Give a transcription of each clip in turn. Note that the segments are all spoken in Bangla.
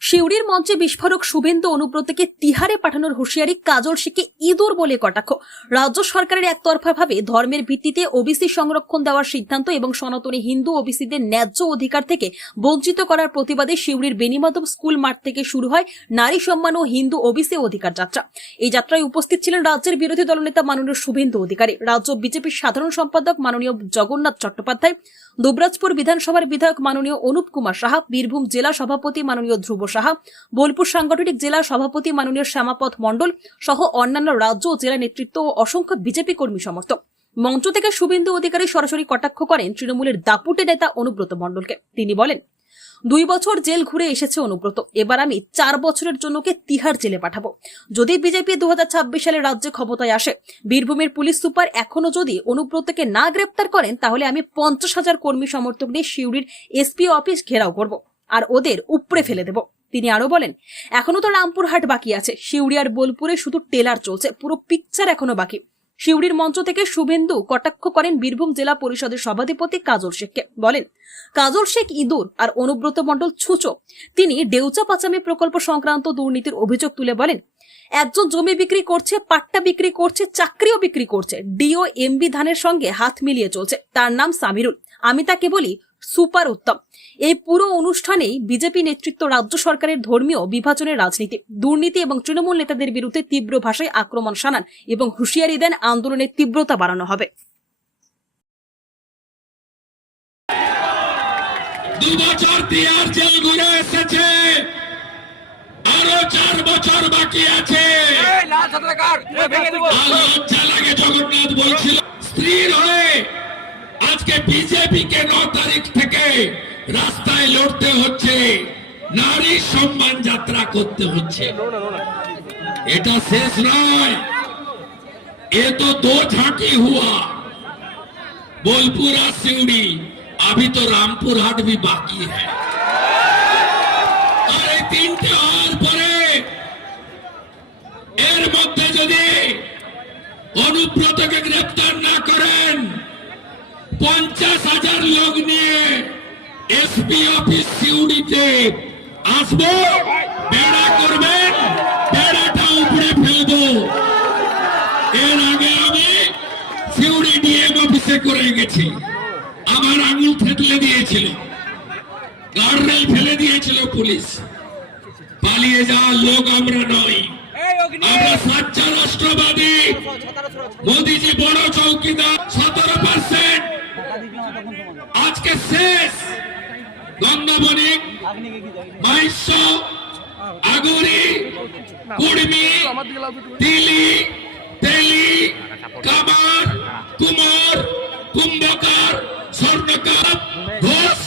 শিউরির মঞ্চে বিস্ফোরক শুভেন্দু অনুব্রতকে তিহারে পাঠানোর হুঁশিয়ারি কাজল শেখে ইঁদুর বলে কটাক্ষ। রাজ্য সরকারের একতরফাভাবে ধর্মের ভিত্তিতে ওবিসি সংরক্ষণ দেওয়ার সিদ্ধান্ত এবং সনাতনী হিন্দু ওবিসিদের ন্যায্য অধিকার থেকে বঞ্চিত করার প্রতিবাদে শিউরির বেনিমাধব স্কুল মাঠ থেকে শুরু হয় নারী সম্মান ও হিন্দু ওবিসি অধিকার যাত্রা। এই যাত্রায় উপস্থিত ছিলেন রাজ্যের বিরোধী দলনেতা মাননীয় শুভেন্দু অধিকারী। রাজ্য বিজেপির সাধারণ সম্পাদক মাননীয় জগন্নাথ চট্টোপাধ্যায়। দুবরাজপুর বিধানসভার বিধায়ক মাননীয় অনুপ কুমার সাহা, বীরভূম জেলা সভাপতি মাননীয় ধ্রুব সাহা, বোলপুর সাংগঠনিক জেলা সভাপতি মাননীয় শ্যামাপথ মণ্ডল সহ অন্যান্য রাজ্য ও জেলা নেতৃত্ব ও অসংখ্য বিজেপি কর্মী সমর্থক। মঞ্চ থেকে শুভেন্দু অধিকারী সরাসরি কটাক্ষ করেন তৃণমূলের দাপুটে নেতা অনুব্রত মণ্ডলকে। তিনি বলেন, দুই বছর জেল ঘুরে এসেছে অনুব্রত। এবার আমি চার বছরের জন্য তিহার জেলে পাঠাবো। যদি বিজেপি দু হাজার ছাব্বিশ সালে রাজ্যে ক্ষমতায় আসে, বীরভূমের পুলিশ সুপার এখনও যদি অনুব্রতকে না গ্রেপ্তার করেন, তাহলে আমি পঞ্চাশ হাজার কর্মী সমর্থক নিয়ে শিউরির এসপি অফিস ঘেরাও করব। আর ওদের উপড়ে ফেলে দেব। তিনি আরও বলেন, এখনও তো রামপুরহাট বাকি আছে। শিউরি আর বোলপুরে শুধু টেলার চলছে, পুরো পিকচার এখনও বাকি। শিউরির মঞ্চ থেকে শুভেন্দু কটাক্ষ করেন বীরভূম জেলা পরিষদের সভাধিপতি কাজল শেখকে। বলেন, কাজল শেখ ইঁদুর আর অনুব্রত মণ্ডল ছুচো। তিনি ডেউচা পাচামি প্রকল্প সংক্রান্ত দুর্নীতির অভিযোগ তুলে বলেন, একজন জমি বিক্রি করছে, পাট্টা বিক্রি করছে, চাকরিও বিক্রি করছে। ডিও এমবি ধানের সঙ্গে হাত মিলিয়ে চলছে। তার নাম সামিরুল। আমি তাকে বলি সুপার উত্তম। এই পুরো অনুষ্ঠানেই বিজেপি নেতৃত্ব রাজ্য সরকারের ধর্মীয় বিভাজনের রাজনীতি দুর্নীতি এবং তৃণমূল নেতাদের বিরুদ্ধে তীব্র ভাষায় আক্রমণ শানান এবং হুঁশিয়ারি দেন আন্দোলনের তীব্রতা বাড়ানো হবে। দু বছর তিহার জেল ঘুরে এসেছে। আরও চার বছর বাকি আছে। লাগে জগন্নাথ বলছিল স্ত্রীর হয়ে আজকে বিজেপি কে ন তারিখ থেকে রাস্তায় লড়তে হচ্ছে নারী সম্মান যাত্রা করতে হচ্ছে এটা শেষ নয় এ তো দো ঝাঁকি হুয়া बोलपुरा सिवड़ी अभी तो रामपुर हाट भी बाकी है আর এই তিনটে পঞ্চাশ হাজার লোক নিয়ে এসপি অফিস সিউড়িতে আসব। বেড়া করবেন বেড়াটা উপরে ফেলব এর আগে আমি সিউড়ি ডিএম অফিসে করে গেছি। আমার আঙুল থেতলে দিয়েছিল। গার্ডরেল ফেলে দিয়েছিল পুলিশ। পালিয়ে যাওয়ার লোক আমরা নই। আমরা সাচ্চা রাষ্ট্রবাদী। মোদিজি বড় চৌকিদার সতেরো পার্সেন্ট আজকে শেষ। গঙ্গাবণিক মাইশ আগরি কুড়মি তিলি তেলি কামার কুমার কুম্ভকার স্বর্ণকার ঘোষ।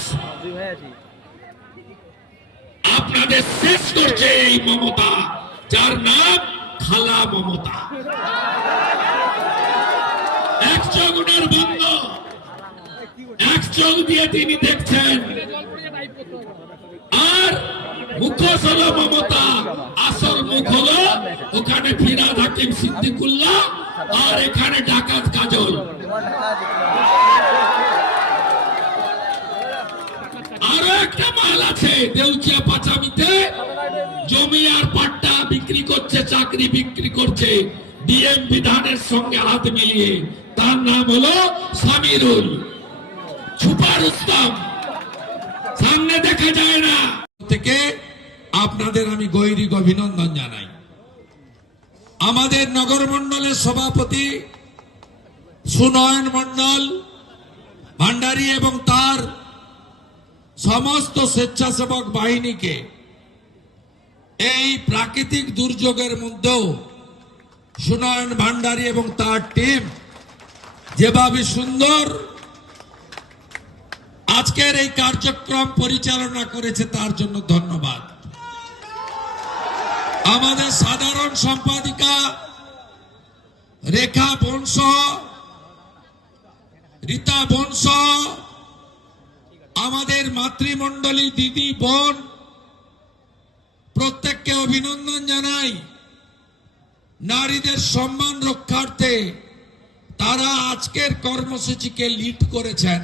আপনাদের শেষ করছে এই মমতা যার নাম খালা মমতা। একশো ওনার বন্ধ। চোখ দিয়ে তিনি দেখছেন। আর মুখোশ হলো মমতা, আসল মুখ হলো ওখানে ফিরাদ হাকিম সিদ্দিকুল্লাহ আর এখানে ডাকাত কাজল। আরও একটা মাল আছে দেউচিয়া পাচামিতে। জমি আর পাট্টা বিক্রি করছে, চাকরি বিক্রি করছে। ডিএম বিধানের সঙ্গে হাত মিলিয়ে। তার নাম হলো সামিরুল। ছুপার উত্তম সামনে দেখা যায় না। থেকে আপনাদের আমি গৈরিক অভিনন্দন জানাই। আমাদের নগর মন্ডলের সভাপতি সুনয়ন মন্ডল ভান্ডারী এবং তার সমস্ত স্বেচ্ছাসেবক বাহিনীকে এই প্রাকৃতিক দুর্যোগের মধ্যেও সুনয়ন ভান্ডারী এবং তার টিম যেভাবে সুন্দর আজকের এই কার্যক্রম পরিচালনা করেছে তার জন্য ধন্যবাদ। আমাদের সাধারণ সম্পাদিকা রেখা বংশ, রীতা বংশ, আমাদের মাতৃমণ্ডলী দিদি বোন, প্রত্যেককে অভিনন্দন জানাই। নারীদের সম্মান রক্ষার্থে তারা আজকের কর্মসূচিকে লিড করেছেন।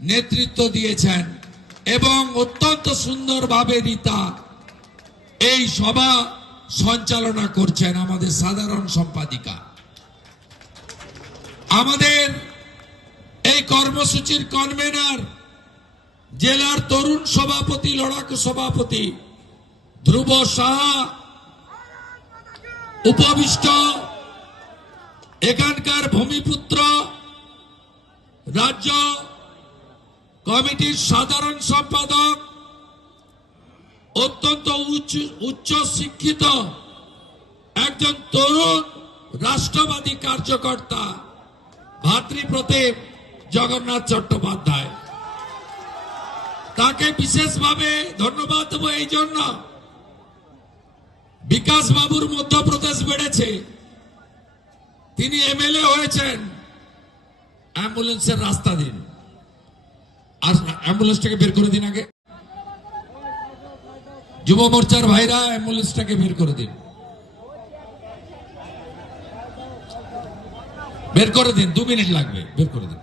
নেতৃত্ব দিয়েছেন এবং অত্যন্ত সুন্দরভাবে রীতা এই সভা সঞ্চালনা করছেন আমাদের সাধারণ সম্পাদিকা। আমাদের এই কর্মসূচির কনভেনার জেলার তরুণ সভাপতি, লড়াকু সভাপতি ধ্রুব সাহা, উপবিষ্ট এখানকার ভূমিপুত্র, রাজ্য কমিটির সাধারণ সম্পাদক, অত্যন্ত উচ্চ শিক্ষিত একজন তরুণ রাষ্ট্রবাদী কার্যকর্তা ভাতৃপ্রতিম জগন্নাথ চট্টোপাধ্যায়। তাকে বিশেষভাবে ধন্যবাদ দেবো এই জন্য। বিকাশ বাবুর মধ্যপ্রদেশ বেড়েছে। তিনি এমএলএ হয়েছেন। অ্যাম্বুলেন্সের রাস্তা দিন। আর অ্যাম্বুলেন্সটাকে বের করে দিন আগে। যুব মোর্চার ভাইরা অ্যাম্বুলেন্সটাকে বের করে দিন। বের করে দিন, দু মিনিট লাগবে, বের করে দিন।